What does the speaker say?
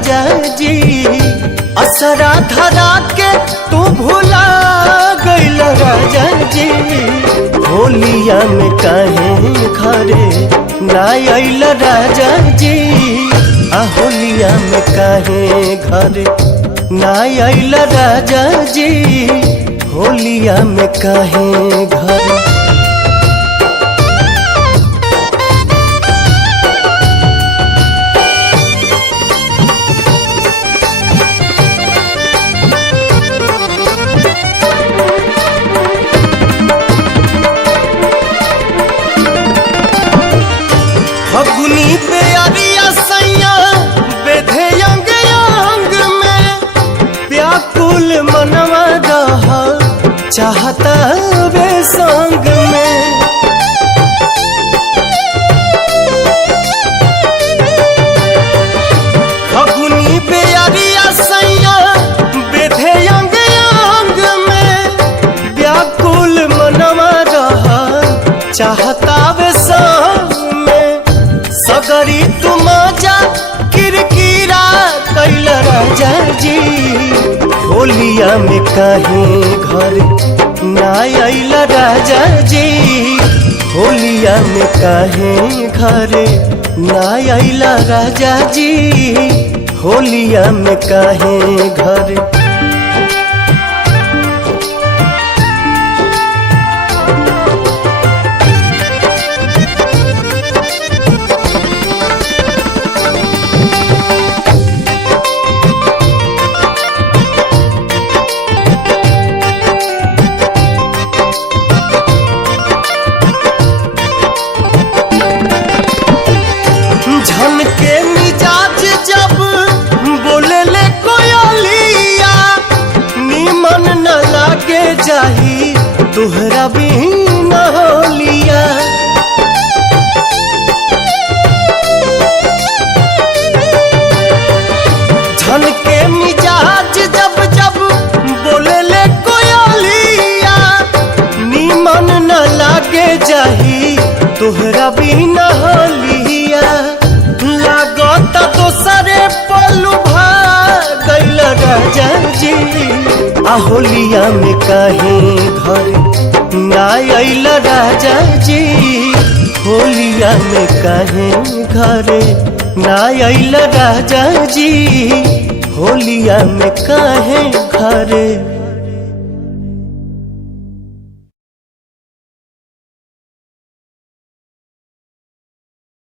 राजा जी। असरा धरा के तू भुला गइल राजा जी। होलिया में काहे घरे ना आइल राजा जी। होलिया में काहे घरे ना आइल राजा जी। होलिया में काहे घरे। फगुनी पे अरिया सैया बेधे अंग अंग में। व्याकुल मनवा रहा चाहता वे संग में। फगुनी पे अरिया सैया बेधे अंग अंग में। व्याकुल मनवा रहा चाहता वे संग में। सगरी तुम जा किरकिरा कैल राजा जी। होलिया में काहे घर ना आइल राजा जी। होलिया में काहे घर ना आइल राजा जी। होलिया में काहे घर। झन के मिजाज जब बोले ले कोयलिया। नीमन न लागे जाही तुहरा बिन होलिया। झन के मिजाज जब जब बोले ले कोयलिया। नीमन न लागे जाही तुहरा बिन होलिया। लागत दोसरे पलू गइल राजा जी। होलिया में काहे घर ना आइल राजा जी। होलिया में काहे घर ना आइल राजा जी। होलिया में काहे घर।